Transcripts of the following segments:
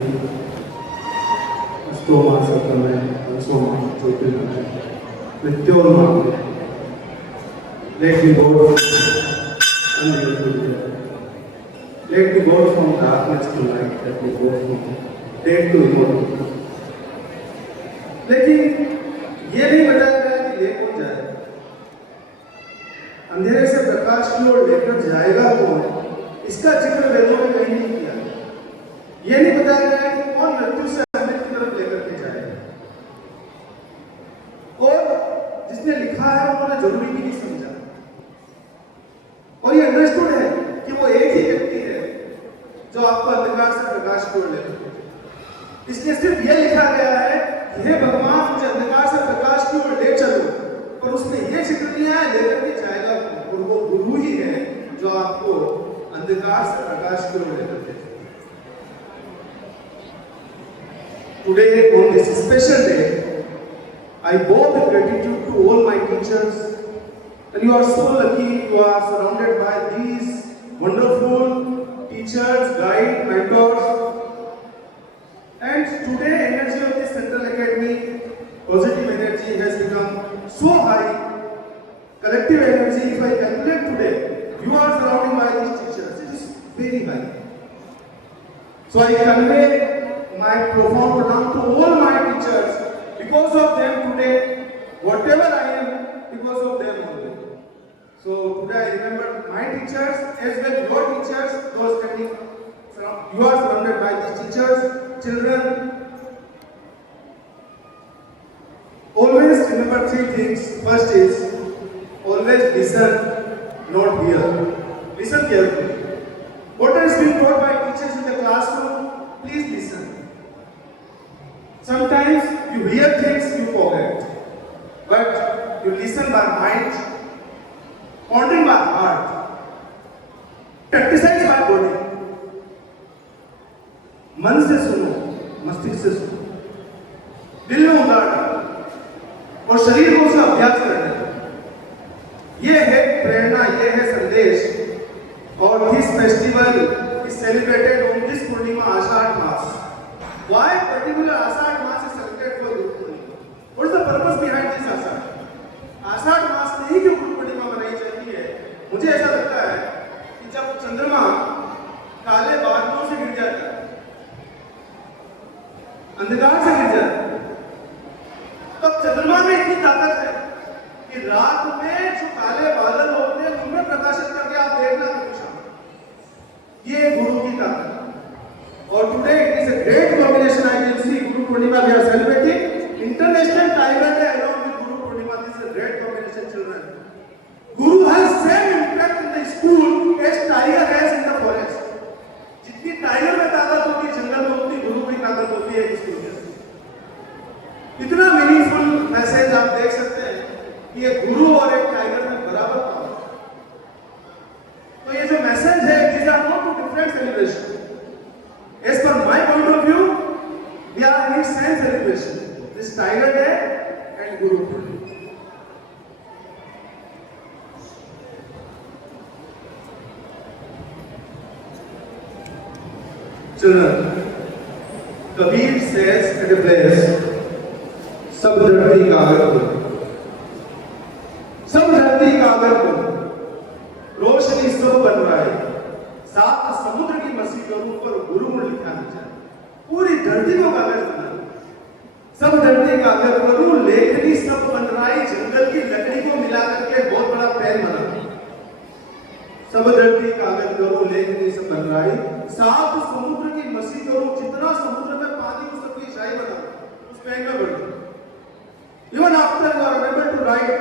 Stoma Satamai, Soma, Chopina, with Tolma, let me go and let me go from darkness to light, let me go from dead to immortal. लेकिन ये नहीं बताया गया कि ले कौन जाए, अंधेरे से प्रकाश की ओर लेकर जाएगा कौन, इसका जिक्र वेदों में कहीं नहीं किया। ये नहीं बताया गया कि कौन मृत्यु से अमृत की तरफ लेकर के जाएगा, और जिसने लिखा है उन्होंने जरूरी भी नहीं समझा, और ये अंडरस्टूड है कि वो एक ही व्यक्ति है जो आपको अंधकार से प्रकाश की ओर ले जाए। इसलिए सिर्फ ये लिखा गया है कि हे भगवान मुझे अंधकार से प्रकाश की ओर ले चलो, पर उसने ये जिक्र किया है लेकर के जाएगा, और वो गुरु ही है जो आपको अंधकार से प्रकाश की ओर लेकर के जाए। Today, on this special day, I bow the gratitude to all my teachers, and you are so lucky you are surrounded by these wonderful teachers, guides, mentors. And today, energy of this Central Academy, positive energy has become so high. Collective energy, if I calculate today, you are surrounded by these teachers, it is very high. So I convey my profound pranam to all my teachers. Because of them today, whatever I am, because of them only. So today I remember my teachers as well your teachers, those standing, you are surrounded by these teachers. Children, always remember three things. First is, always listen, not hear. Listen carefully. What is being taught by teachers in the classroom, please listen. Sometimes you hear things you forget, but you listen by mind, pondering by heart, practice by body. मन से सुनो, मस्तिष्क से सुनो, दिल में उतारना और शरीर को उसका अभ्यास करना। ये है प्रेरणा, ये है संदेश। और this festival is celebrated on this Purnima Ashad Mas. Why particular Ashad Mas is celebrated for Guru Purnima? What is the purpose behind this Ashad? Ashad Mas में ही क्यों गुरु पूर्णिमा मनाई जाती है? मुझे ऐसा लगता है कि जब चंद्रमा काले बादलों से गिर जाता है, अंधकार से गिर जाता है, तब चंद्रमा में इतनी ताकत है कि रात में जो काले बादल होते हैं उनमें प्रकाशित करके आप देखना हमेशा, ये गुरु की ताकत। और today it is a great combination. I can see Guru Purnima we are celebrating international tiger day along with Guru Purnima. This is a great combination, children. Guru has same impact in the school as tiger has in the forest. जितनी tiger में ताकत होती है जंगल में, उतनी गुरु की ताकत होती है स्कूल में। इतना मीनिंगफुल मैसेज आप देख सकते हैं कि ये गुरु और एक टाइगर में बराबर पावर। तो ये जो मैसेज है, these are not two different celebrations. As per my point of view, we are in same celebration. This Tiger Day and Guru Purnima. Children, Kabir says at a place, सब धरती कागज पर, सब धरती कागज पर, रोशनी सब बन रहा है, सात समुद्र की मसीहों पर गुरु मुड़ लिखा नहीं जाए, पूरी धरती को कागज बना, सब धरती कागज पर, लेखनी सब बन रहा है, जंगल की लकड़ी को मिला करके बहुत बड़ा पेन बना, सब धरती कागज करो, लेखनी सब बन रहा है, सात समुद्र की मसी करो, जितना समुद्र में पानी उस सबकी शाही बना, उस पेन में बढ़। Even after you are able to write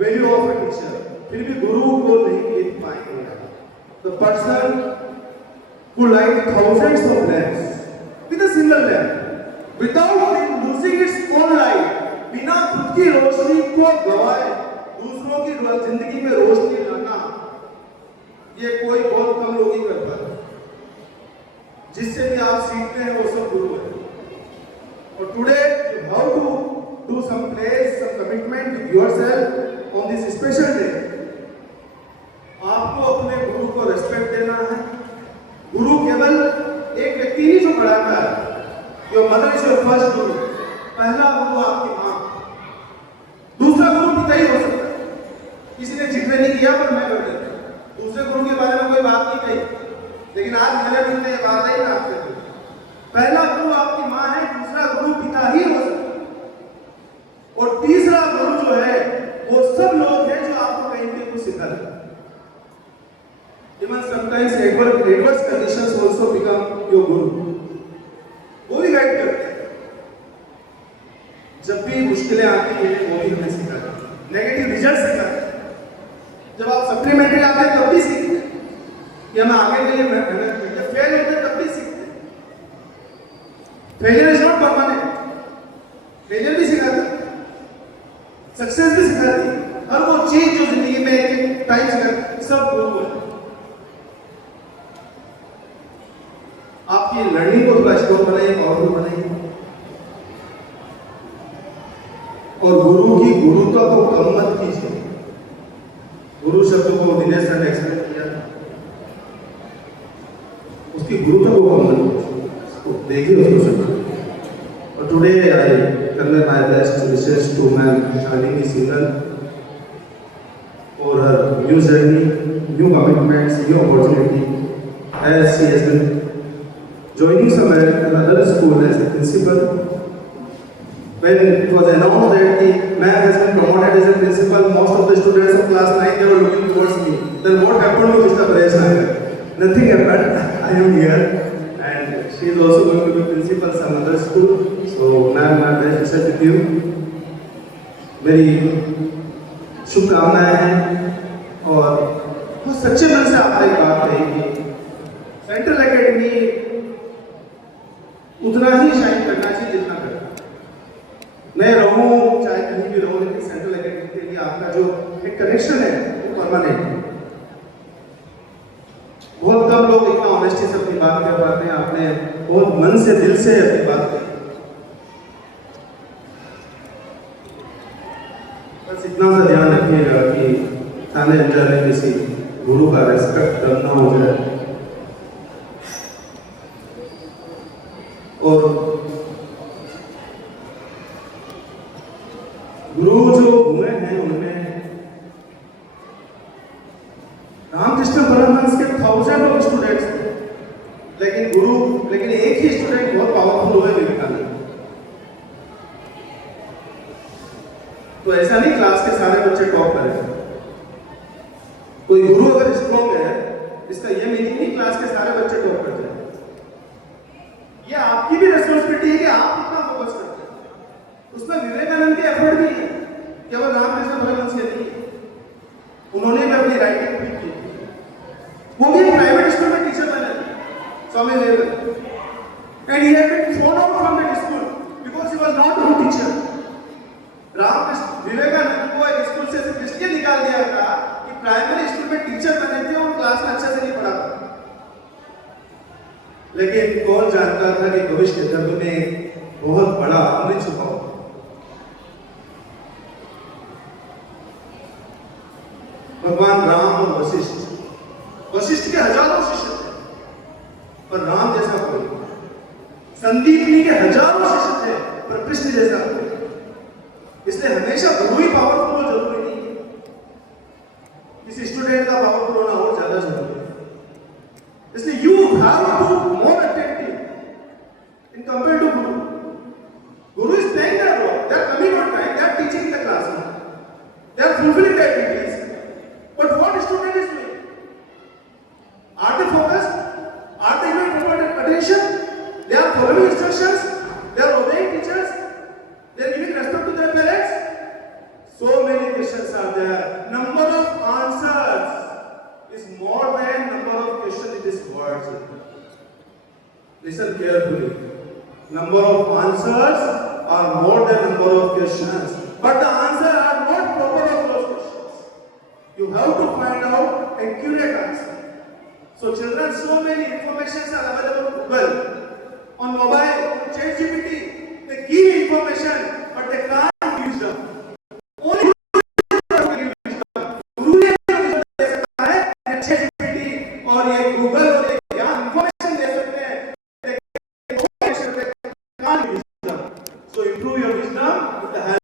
value of a teacher, फिर भी गुरु को नहीं लिख पाएंगे। The person who light thousands of lamps with a single lamp, without losing its own light, बिना खुद की रोशनी को गवाए दूसरों की जिंदगी में रोशनी लाना, ये कोई बहुत कम लोग ही कर पाते। जिससे भी आप सीखते हैं वो सब गुरु है। और today you have to do some place, some commitment with yourself on this special day. आपको अपने गुरु को रेस्पेक्ट देना है। गुरु केवल एक व्यक्ति नहीं जो पढ़ाता है, your mother is your first गुरु। पहला गुरु आपकी माँ, दूसरा गुरु पिता ही हो सकता है। किसी ने जिक्र नहीं किया पर मैं कर देता हूं, दूसरे गुरु के बारे में कोई बात नहीं कही, लेकिन आज मेरे दिल में ये बात आई ना आपसे। पहला गुरु आपकी माँ है, दूसरा गुरु पिता ही हो सकता है, और तीसरा गुरु जो है वो सब लोग हैं जो आपको कहीं पे कुछ सिखा रहे हैं। Even sometimes adverse conditions also become your guru. वो भी गाइड करते हैं। जब भी मुश्किलें आती हैं वो भी हमें सिखाते हैं, नेगेटिव रिजल्ट सिखाते हैं। जब आप सप्लीमेंट्री आते हैं तब भी सीखते हैं कि हम आगे के लिए मेहनत करें। जब फेल होते हैं तब भी सीखते हैं। Failure is not permanent, failure भी सिखाता है, सक्सेस भी सिखाती है। हर वो चीज जो जिंदगी में एक टाइम सिखाती, सब गुरु है। आपकी लर्निंग को थोड़ा स्ट्रॉन्ग बनाइए, पावरफुल बनाइए, और गुरु की गुरुता को कम मत कीजिए। गुरु शब्द को दिनेश सर ने एक्सप्लेन किया, उसकी गुरुता को कम मत कीजिए, देखिए उसको सुनिए। और today I convey my best wishes to ma'am Shalini Singhal for her new journey, new commitments, new opportunity, as she has been joining somewhere another school as a principal. When it was announced that the man has been promoted as a principal, most of the students of class 9 they were looking towards me. Then what happened to Mr. Paresh Nagar? Nothing happened. I am here, and she is also going to be principal some other school. So, ma'am, my best wishes with you. मेरी शुभकामनाएं हैं, और बहुत सच्चे मन से आपने एक बात कही कि सेंट्रल एकेडमी उतना ही शाइन करना चाहिए जितना करना। मैं रहूं चाहे कहीं भी रहूं, लेकिन सेंट्रल एकेडमी के लिए आपका जो एक कनेक्शन है वो परमानेंट है। बहुत कम लोग इतना ऑनेस्टी से अपनी बात कर पाते हैं। आपने बहुत मन से, दिल से अपनी बात कही। बस इतना सा ध्यान रखिएगा कि आने जाने किसी गुरु का रेस्पेक्ट करना हो जाए। और गुरु जो हुए हैं उनमें रामकृष्ण परमहंस के 1000 ऑफ स्टूडेंट्स थे, लेकिन एक ही स्टूडेंट बहुत पावरफुल हुए, विवेकानंद। तो ऐसा नहीं क्लास के सारे बच्चे टॉप करें। कोई गुरु अगर स्ट्रॉन्ग है, इसका यह मीनिंग नहीं क्लास के सारे बच्चे टॉप कर जाए। ये आपकी भी रिस्पॉन्सिबिलिटी है कि आप कितना फोकस करते हैं। उसमें विवेकानंद के एफर्ट भी है, केवल रामकृष्ण परमहंस के नहीं। उन्होंने भी अपनी राइटिंग भी की, वो भी प्राइवेट स्कूल में टीचर बने, Swami Vivekananda, and he had been thrown out from that school because he was not a good teacher. Ramakrishna Vivekananda को एक स्कूल से सिर्फ इसलिए निकाल दिया था कि प्राइमरी स्कूल में टीचर बने थे और क्लास में अच्छे से नहीं पढ़ा था। लेकिन कौन जानता था कि भविष्य के जन्म में बहुत बड़ा अमृत छुपा हुआ। भगवान राम और वशिष्ठ के हजारों शिष्य थे, पर राम जैसा कोई, संदीपनी के हजारों शिष्य थे, पर कृष्ण जैसा कोई। इसलिए हमेशा गुरु ही पावरफुल हो जरूरी नहीं है, किसी स्टूडेंट का पावरफुल होना और ज्यादा जरूरी है। इसलिए you have to more attentive in compare to guru. Guru is playing their role, they are coming on time, they are teaching in the classroom, they are fulfilling their duties, but what student is doing? Are they focused? Are they giving proper attention? They are following instructions, they are obeying teachers, they are giving respect to their parents. So many questions are there. Number of answers is more than number of questions in this world. Listen carefully. Number of answers are more than number of questions, but the answers are not proper of those questions. You have to find out accurate answer. So children, so many informations are available on Google, on mobile, on ChatGPT. They give information, but they can't use them. Only Guru ने दे सकता है, ChatGPT और ये Google और ये यहाँ information दे सकते हैं, and wisdom. So improve your wisdom with the help